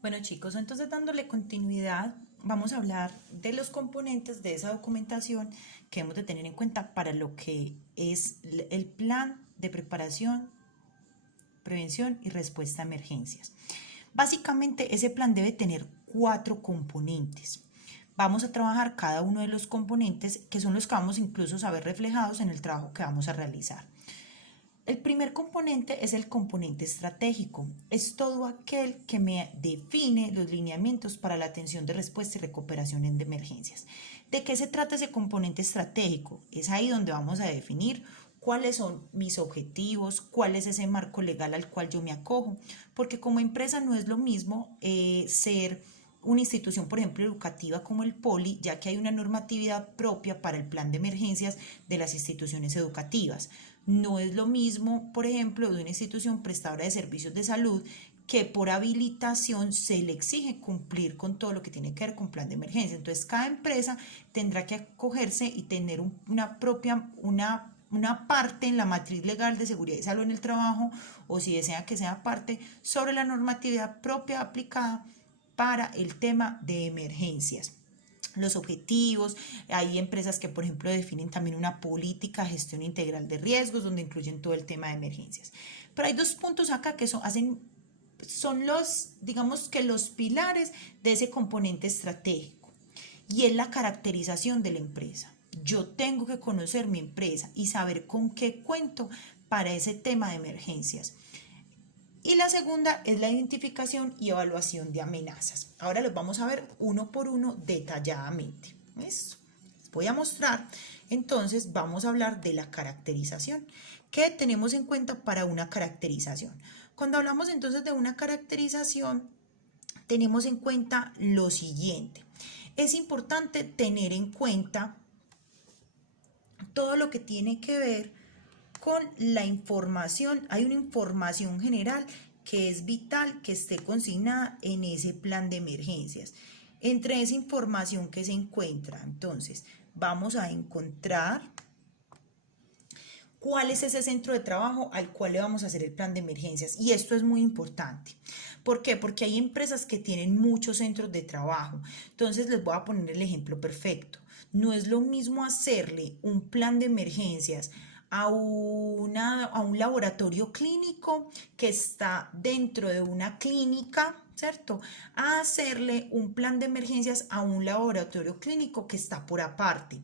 Bueno chicos, entonces dándole continuidad, vamos a hablar de los componentes de esa documentación que hemos de tener en cuenta para lo que es el plan de preparación, prevención y respuesta a emergencias. Básicamente ese plan debe tener 4 componentes. Vamos a trabajar cada uno de los componentes que son los que vamos incluso a ver reflejados en el trabajo que vamos a realizar. El primer componente es el componente estratégico. Es todo aquel que me define los lineamientos para la atención de respuesta y recuperación en emergencias. ¿De qué se trata ese componente estratégico? Es ahí donde vamos a definir cuáles son mis objetivos, cuál es ese marco legal al cual yo me acojo, porque como empresa no es lo mismo ser una institución, por ejemplo, educativa como el POLI, ya que hay una normatividad propia para el plan de emergencias de las instituciones educativas. No es lo mismo, por ejemplo, de una institución prestadora de servicios de salud que por habilitación se le exige cumplir con todo lo que tiene que ver con plan de emergencia. Entonces, cada empresa tendrá que acogerse y tener una parte en la matriz legal de seguridad y salud en el trabajo, o si desea que sea parte, sobre la normatividad propia aplicada para el tema de emergencias. Los objetivos, hay empresas que por ejemplo definen también una política de gestión integral de riesgos donde incluyen todo el tema de emergencias. Pero hay 2 puntos acá que son los, digamos que los pilares de ese componente estratégico, y es la caracterización de la empresa. Yo tengo que conocer mi empresa y saber con qué cuento para ese tema de emergencias. Y la segunda es la identificación y evaluación de amenazas. Ahora los vamos a ver uno por uno detalladamente. ¿Listo? Les voy a mostrar. Entonces vamos a hablar de la caracterización. ¿Qué tenemos en cuenta para una caracterización? Cuando hablamos entonces de una caracterización, tenemos en cuenta lo siguiente. Es importante tener en cuenta todo lo que tiene que ver con la información. Hay una información general que es vital que esté consignada en ese plan de emergencias. Entre esa información que se encuentra, entonces, vamos a encontrar cuál es ese centro de trabajo al cual le vamos a hacer el plan de emergencias. Y esto es muy importante. ¿Por qué? Porque hay empresas que tienen muchos centros de trabajo. Entonces les voy a poner el ejemplo perfecto. No es lo mismo hacerle un plan de emergencias a un laboratorio clínico que está dentro de una clínica, ¿cierto? A hacerle un plan de emergencias a un laboratorio clínico que está por aparte.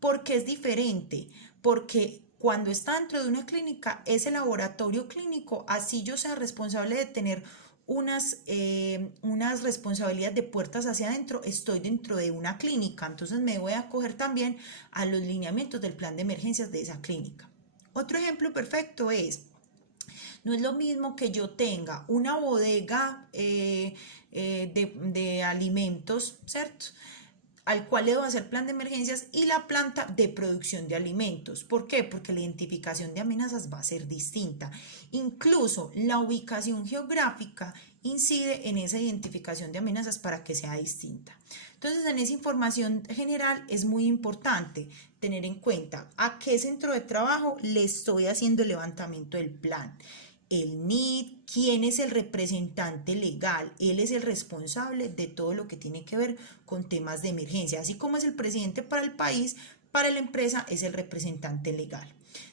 ¿Por qué es diferente? Porque cuando está dentro de una clínica, ese laboratorio clínico, así yo sea responsable de tener unas responsabilidades de puertas hacia adentro, estoy dentro de una clínica, entonces me voy a acoger también a los lineamientos del plan de emergencias de esa clínica. Otro ejemplo perfecto es, no es lo mismo que yo tenga una bodega de alimentos, ¿cierto? Al cual le debo hacer plan de emergencias, y la planta de producción de alimentos. ¿Por qué? Porque la identificación de amenazas va a ser distinta. Incluso la ubicación geográfica incide en esa identificación de amenazas para que sea distinta. Entonces, en esa información general es muy importante tener en cuenta a qué centro de trabajo le estoy haciendo el levantamiento del plan, el NID, quién es el representante legal. Él es el responsable de todo lo que tiene que ver con temas de emergencia, así como es el presidente para el país, para la empresa es el representante legal.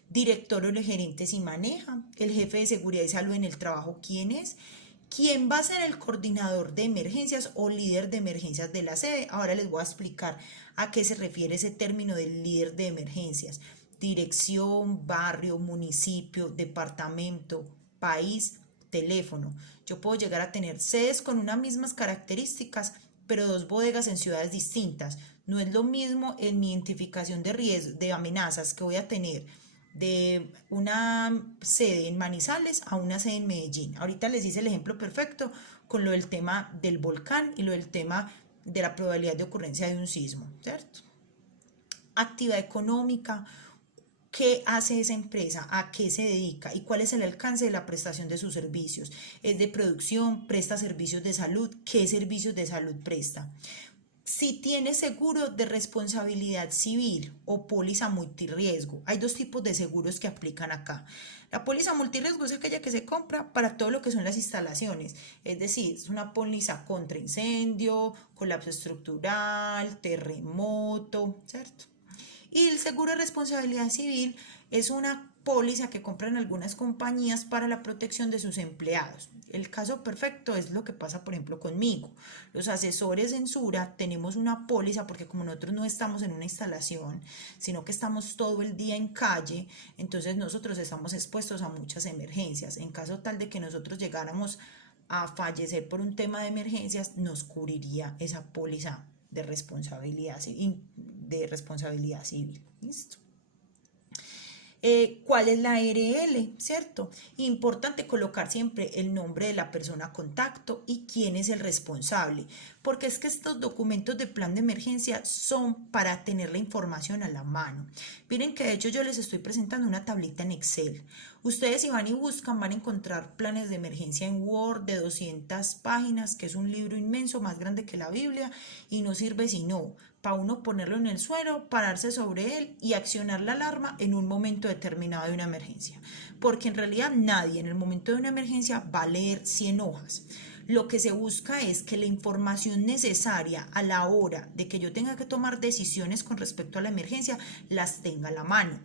Director o gerente si maneja, el jefe de seguridad y salud en el trabajo, ¿quién es? ¿Quién va a ser el coordinador de emergencias o líder de emergencias de la sede? Ahora les voy a explicar a qué se refiere ese término del líder de emergencias. Dirección, barrio, municipio, departamento, país, teléfono. Yo puedo llegar a tener sedes con unas mismas características, pero 2 bodegas en ciudades distintas. No es lo mismo en mi identificación de riesgo, de amenazas que voy a tener de una sede en Manizales a una sede en Medellín. Ahorita les hice el ejemplo perfecto con lo del tema del volcán y lo del tema de la probabilidad de ocurrencia de un sismo, ¿cierto? Actividad económica, qué hace esa empresa, a qué se dedica y cuál es el alcance de la prestación de sus servicios. Es de producción, presta servicios de salud, qué servicios de salud presta. Si tiene seguro de responsabilidad civil o póliza multirriesgo, hay dos tipos de seguros que aplican acá. La póliza multirriesgo es aquella que se compra para todo lo que son las instalaciones, es decir, es una póliza contra incendio, colapso estructural, terremoto, ¿cierto? Y el seguro de responsabilidad civil es una póliza que compran algunas compañías para la protección de sus empleados. El caso perfecto es lo que pasa, por ejemplo, conmigo. Los asesores en Sura tenemos una póliza porque como nosotros no estamos en una instalación, sino que estamos todo el día en calle, entonces nosotros estamos expuestos a muchas emergencias. En caso tal de que nosotros llegáramos a fallecer por un tema de emergencias, nos cubriría esa póliza de responsabilidad civil. ¿Listo? ¿Cuál es la ARL? ¿Cierto? Importante colocar siempre el nombre de la persona a contacto y quién es el responsable, porque es que estos documentos de plan de emergencia son para tener la información a la mano. Miren que de hecho yo les estoy presentando una tablita en Excel. Ustedes si van y buscan van a encontrar planes de emergencia en Word de 200 páginas, que es un libro inmenso, más grande que la Biblia, y no sirve sino para uno ponerlo en el suelo, pararse sobre él y accionar la alarma en un momento determinado de una emergencia. Porque en realidad nadie en el momento de una emergencia va a leer 100 hojas. Lo que se busca es que la información necesaria a la hora de que yo tenga que tomar decisiones con respecto a la emergencia las tenga a la mano,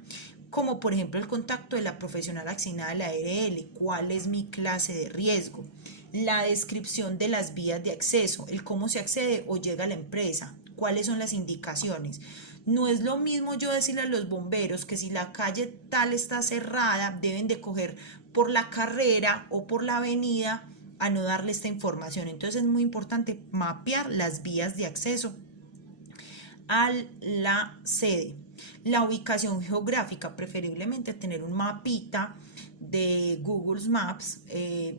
como por ejemplo el contacto de la profesional asignada de la ARL, cuál es mi clase de riesgo, la descripción de las vías de acceso, el cómo se accede o llega a la empresa, cuáles son las indicaciones. No es lo mismo yo decirle a los bomberos que si la calle tal está cerrada, deben de coger por la carrera o por la avenida a no darle esta información. Entonces es muy importante mapear las vías de acceso a la sede. La ubicación geográfica, preferiblemente tener un mapita de Google Maps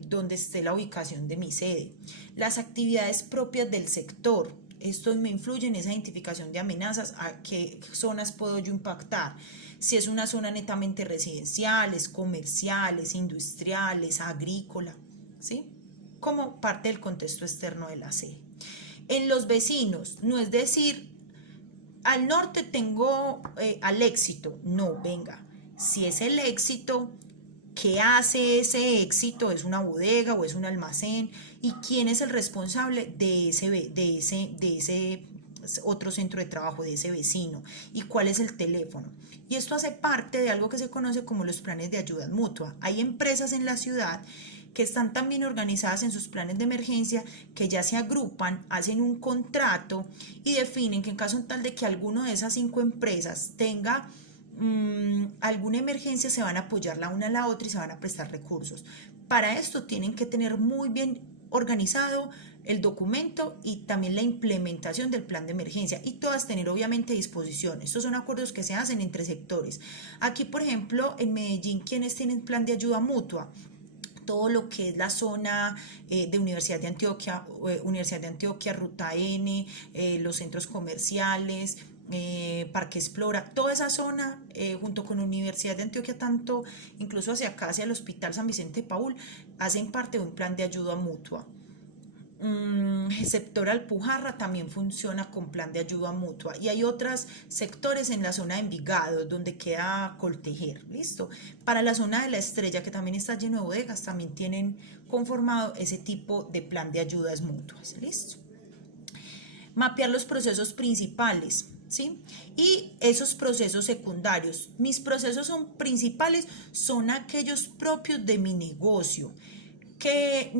donde esté la ubicación de mi sede. Las actividades propias del sector. Esto me influye en esa identificación de amenazas, a qué zonas puedo yo impactar. Si es una zona netamente residenciales, comerciales, industriales, agrícola, ¿sí? Como parte del contexto externo de la sede. En los vecinos, no es decir, al norte tengo al éxito. No, venga, si es el éxito, ¿qué hace ese éxito? ¿Es una bodega o es un almacén? ¿Y quién es el responsable de ese otro centro de trabajo, de ese vecino? ¿Y cuál es el teléfono? Y esto hace parte de algo que se conoce como los planes de ayuda mutua. Hay empresas en la ciudad que están tan bien organizadas en sus planes de emergencia que ya se agrupan, hacen un contrato y definen que en caso tal de que alguno de esas 5 empresas tenga alguna emergencia, se van a apoyar la una a la otra y se van a prestar recursos. Para esto tienen que tener muy bien organizado el documento y también la implementación del plan de emergencia y todas tener obviamente disposición. Estos son acuerdos que se hacen entre sectores. Aquí, por ejemplo, en Medellín, ¿quiénes tienen plan de ayuda mutua? Todo lo que es la zona de Universidad de Antioquia, Ruta N, los centros comerciales, Parque Explora, toda esa zona junto con la Universidad de Antioquia, tanto incluso hacia acá, hacia el Hospital San Vicente de Paúl, hacen parte de un plan de ayuda mutua. Sector Alpujarra también funciona con plan de ayuda mutua y hay otros sectores en la zona de Envigado donde queda Coltejer, listo. Para la zona de La Estrella, que también está lleno de bodegas, también tienen conformado ese tipo de plan de ayudas mutuas, listo. Mapear los procesos principales, ¿sí? Y esos procesos secundarios. Mis procesos son principales, son aquellos propios de mi negocio, que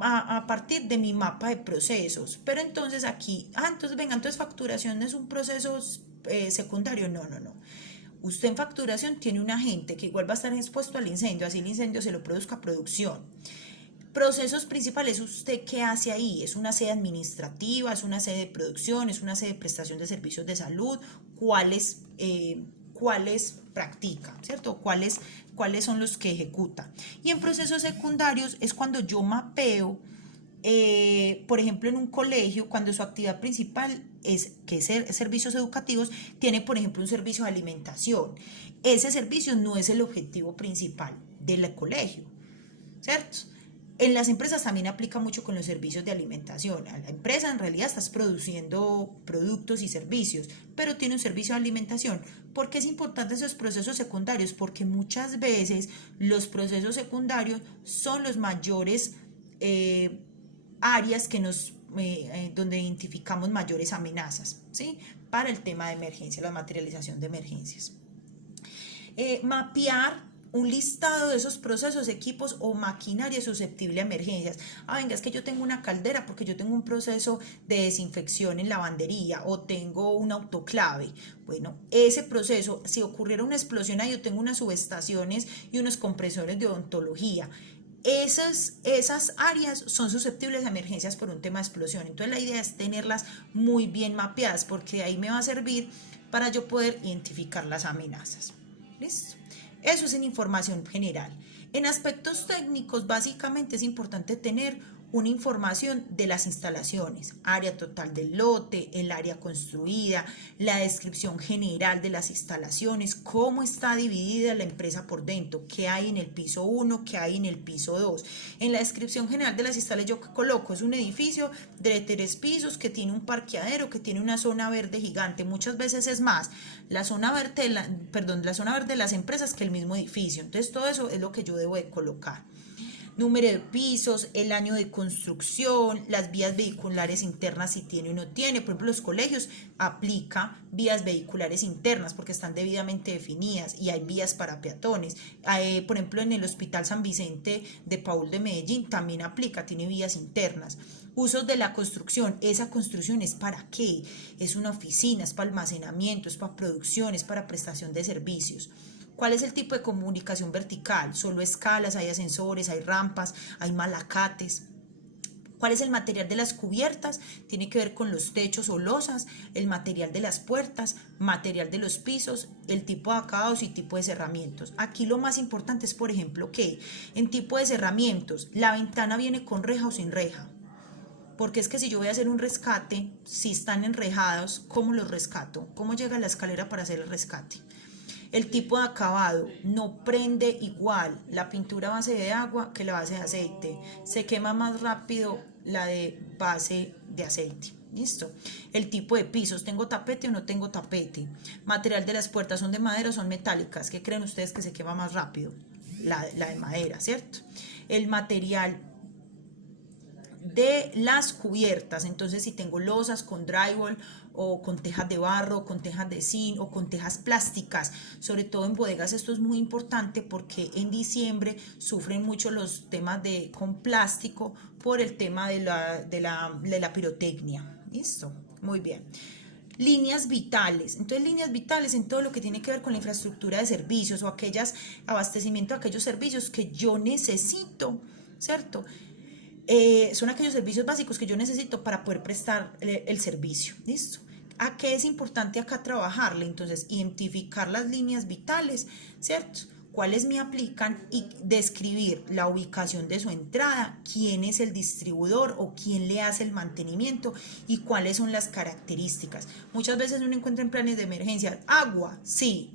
a partir de mi mapa de procesos. Pero entonces aquí, entonces facturación es un proceso secundario. No. Usted en facturación tiene un agente que igual va a estar expuesto al incendio, así el incendio se lo produzca producción. Procesos principales, ¿usted qué hace ahí? ¿Es una sede administrativa? ¿Es una sede de producción? ¿Es una sede de prestación de servicios de salud? ¿Cuáles practica? ¿Cierto? ¿Cuáles son los que ejecuta? Y en procesos secundarios es cuando yo mapeo, por ejemplo, en un colegio, cuando su actividad principal es que servicios educativos, tiene, por ejemplo, un servicio de alimentación. Ese servicio no es el objetivo principal del colegio, ¿cierto? En las empresas también aplica mucho con los servicios de alimentación. A la empresa en realidad estás produciendo productos y servicios, pero tiene un servicio de alimentación. ¿Por qué es importante esos procesos secundarios? Porque muchas veces los procesos secundarios son los mayores áreas que donde identificamos mayores amenazas, ¿sí? Para el tema de emergencia, la materialización de emergencias. Mapear un listado de esos procesos, equipos o maquinaria susceptible a emergencias. Venga, es que yo tengo una caldera porque yo tengo un proceso de desinfección en lavandería o tengo un autoclave. Bueno, ese proceso, si ocurriera una explosión ahí, yo tengo unas subestaciones y unos compresores de odontología. Esas áreas son susceptibles a emergencias por un tema de explosión. Entonces la idea es tenerlas muy bien mapeadas porque de ahí me va a servir para yo poder identificar las amenazas. ¿Listo? Eso es en información general. En aspectos técnicos, básicamente es importante tener una información de las instalaciones, área total del lote, el área construida, la descripción general de las instalaciones, cómo está dividida la empresa por dentro, qué hay en el piso 1, qué hay en el piso 2. En la descripción general de las instalaciones yo coloco, es un edificio de 3 pisos que tiene un parqueadero, que tiene una zona verde gigante, muchas veces es más la zona verde la zona verde de las empresas que el mismo edificio. Entonces todo eso es lo que yo debo de colocar. Número de pisos, el año de construcción, las vías vehiculares internas si tiene o no tiene. Por ejemplo, los colegios aplica vías vehiculares internas porque están debidamente definidas y hay vías para peatones. Por ejemplo, en el Hospital San Vicente de Paul de Medellín también aplica, tiene vías internas. Usos de la construcción, esa construcción es para qué, es una oficina, es para almacenamiento, es para producción, es para prestación de servicios. ¿Cuál es el tipo de comunicación vertical? Solo escalas, hay ascensores, hay rampas, hay malacates. ¿Cuál es el material de las cubiertas? Tiene que ver con los techos o losas, el material de las puertas, material de los pisos, el tipo de acabados y tipo de cerramientos. Aquí lo más importante es, por ejemplo, que en tipo de cerramientos, la ventana viene con reja o sin reja. Porque es que si yo voy a hacer un rescate, si están enrejados, ¿cómo los rescato? ¿Cómo llega la escalera para hacer el rescate? El tipo de acabado no prende igual la pintura base de agua que la base de aceite. Se quema más rápido la de base de aceite. ¿Listo? El tipo de pisos, ¿tengo tapete o no tengo tapete? Material de las puertas, ¿son de madera o son metálicas? ¿Qué creen ustedes que se quema más rápido? La de madera, ¿cierto? El material de las cubiertas, entonces si tengo losas con drywall o con tejas de barro, con tejas de zinc o con tejas plásticas, sobre todo en bodegas esto es muy importante porque en diciembre sufren mucho los temas con plástico por el tema de la pirotecnia. ¿Listo? Muy bien. Líneas vitales, entonces líneas vitales en todo lo que tiene que ver con la infraestructura de servicios o abastecimiento de aquellos servicios que yo necesito, ¿cierto? Son aquellos servicios básicos que yo necesito para poder prestar el servicio. ¿Listo? ¿A qué es importante acá trabajarle? Entonces, identificar las líneas vitales, ¿cierto? Cuáles me aplican y describir la ubicación de su entrada, quién es el distribuidor o quién le hace el mantenimiento y cuáles son las características. Muchas veces uno encuentra en planes de emergencia, agua, sí,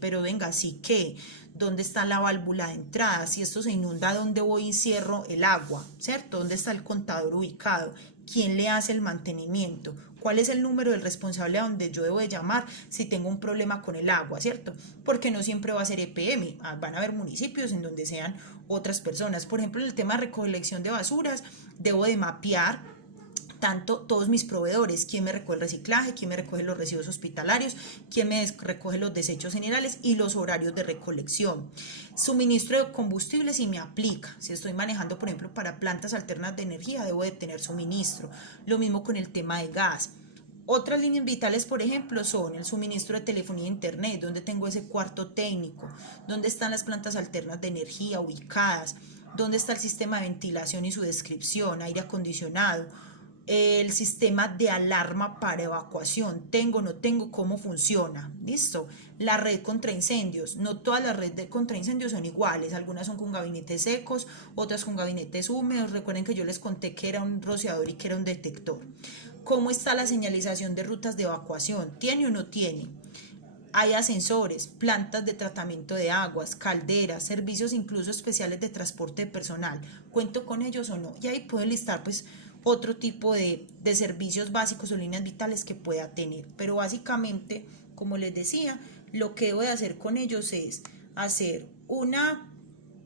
pero venga, sí, ¿qué? ¿Dónde está la válvula de entrada? Si esto se inunda, ¿dónde voy y cierro el agua? ¿Cierto? ¿Dónde está el contador ubicado? ¿Quién le hace el mantenimiento? ¿Cuál es el número del responsable a donde yo debo de llamar si tengo un problema con el agua? ¿Cierto? Porque no siempre va a ser EPM. Van a haber municipios en donde sean otras personas. Por ejemplo, en el tema de recolección de basuras, debo de mapear todos mis proveedores, quién me recoge el reciclaje, quién me recoge los residuos hospitalarios, quién me recoge los desechos generales y los horarios de recolección. Suministro de combustible si me aplica, si estoy manejando por ejemplo para plantas alternas de energía debo de tener suministro, lo mismo con el tema de gas. Otras líneas vitales, por ejemplo, son el suministro de telefonía e internet, donde tengo ese cuarto técnico, donde están las plantas alternas de energía ubicadas, donde está el sistema de ventilación y su descripción, aire acondicionado, el sistema de alarma para evacuación, tengo, no tengo, cómo funciona, listo. La red contra incendios, no todas las redes contra incendios son iguales, algunas son con gabinetes secos, otras con gabinetes húmedos, recuerden que yo les conté que era un rociador y que era un detector. ¿Cómo está la señalización de rutas de evacuación? ¿Tiene o no tiene? Hay ascensores, plantas de tratamiento de aguas, calderas, servicios incluso especiales de transporte de personal. ¿Cuento con ellos o no? Y ahí puedo listar pues otro tipo de servicios básicos o líneas vitales que pueda tener. Pero básicamente, como les decía, lo que debo de hacer con ellos es hacer una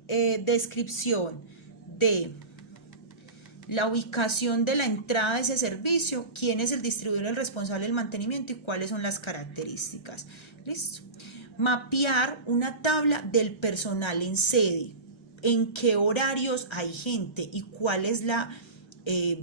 descripción de la ubicación de la entrada de ese servicio, quién es el distribuidor, el responsable del mantenimiento y cuáles son las características. ¿Listo? Mapear una tabla del personal en sede, en qué horarios hay gente y cuál es la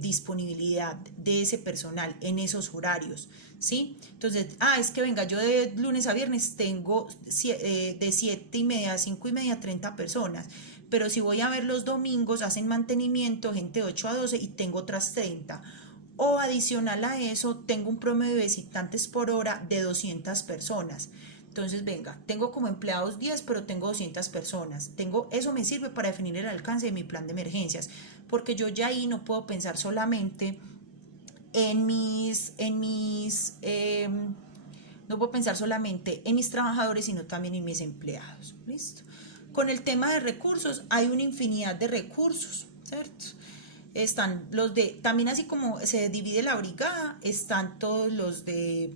disponibilidad de ese personal en esos horarios, ¿sí? Entonces, es que venga, yo de lunes a viernes tengo de 7:30 a 5:30 30 personas, pero si voy a ver los domingos, hacen mantenimiento, gente de 8 a 12 y tengo otras 30. O adicional a eso, tengo un promedio de visitantes por hora de 200 personas. Entonces, venga, tengo como empleados 10, pero tengo 200 personas. Eso me sirve para definir el alcance de mi plan de emergencias, porque yo ya ahí no puedo pensar solamente no puedo pensar solamente en mis trabajadores, sino también en mis empleados. ¿Listo? Con el tema de recursos, hay una infinidad de recursos, ¿cierto? Están también así como se divide la brigada, están todos los de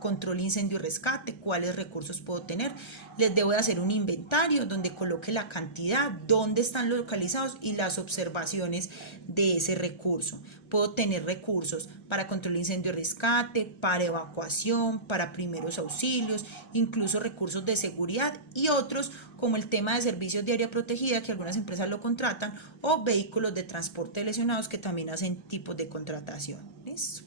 control, incendio y rescate, cuáles recursos puedo tener. Les debo de hacer un inventario donde coloque la cantidad, dónde están localizados y las observaciones de ese recurso. Puedo tener recursos para control, incendio y rescate, para evacuación, para primeros auxilios, incluso recursos de seguridad y otros como el tema de servicios de área protegida, que algunas empresas lo contratan, o vehículos de transporte de lesionados, que también hacen tipos de contratación. ¿Listo?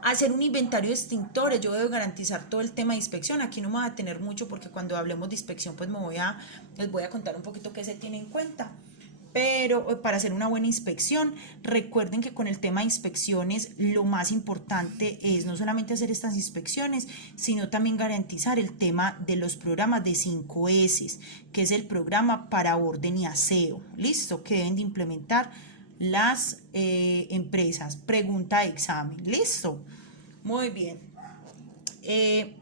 Hacer un inventario de extintores, yo debo garantizar todo el tema de inspección. Aquí no me voy a tener mucho porque cuando hablemos de inspección pues les voy a contar un poquito qué se tiene en cuenta. Pero para hacer una buena inspección, recuerden que con el tema de inspecciones lo más importante es no solamente hacer estas inspecciones, sino también garantizar el tema de los programas de 5S, que es el programa para orden y aseo, listo, que deben de implementar las empresas. Pregunta de examen, listo, muy bien.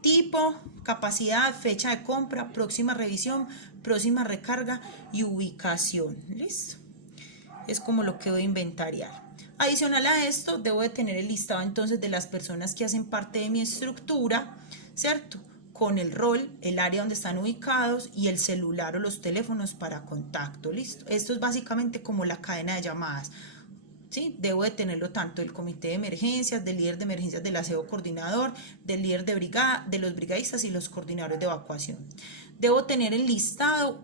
Tipo, capacidad, fecha de compra, próxima revisión, próxima recarga y ubicación. Listo. Es como lo que voy a inventariar. Adicional a esto, debo de tener el listado entonces de las personas que hacen parte de mi estructura, ¿cierto? Con el rol, el área donde están ubicados y el celular o los teléfonos para contacto. Listo. Esto es básicamente como la cadena de llamadas. ¿Sí? Debo de tenerlo tanto del comité de emergencias, del líder de emergencias, del aseo coordinador, del líder de brigada, de los brigadistas y los coordinadores de evacuación. Debo tener enlistado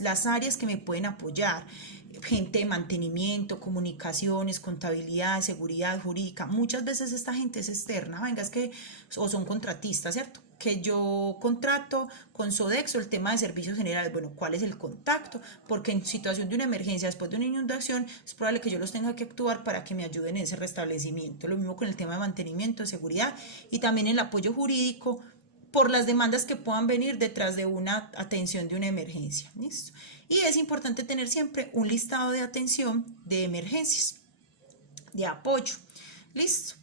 las áreas que me pueden apoyar, gente de mantenimiento, comunicaciones, contabilidad, seguridad jurídica. Muchas veces esta gente es externa, venga, o son contratistas, ¿cierto? Que yo contrato con Sodexo el tema de servicios generales. Bueno, ¿cuál es el contacto? Porque en situación de una emergencia, después de una inundación, es probable que yo los tenga que actuar para que me ayuden en ese restablecimiento. Lo mismo con el tema de mantenimiento, seguridad y también el apoyo jurídico por las demandas que puedan venir detrás de una atención de una emergencia. ¿Listo? Y es importante tener siempre un listado de atención de emergencias, de apoyo. ¿Listo?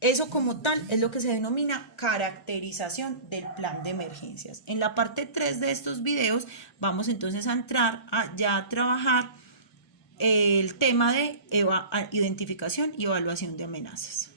Eso como tal es lo que se denomina caracterización del plan de emergencias. En la parte 3 de estos videos vamos entonces a entrar a trabajar el tema de identificación y evaluación de amenazas.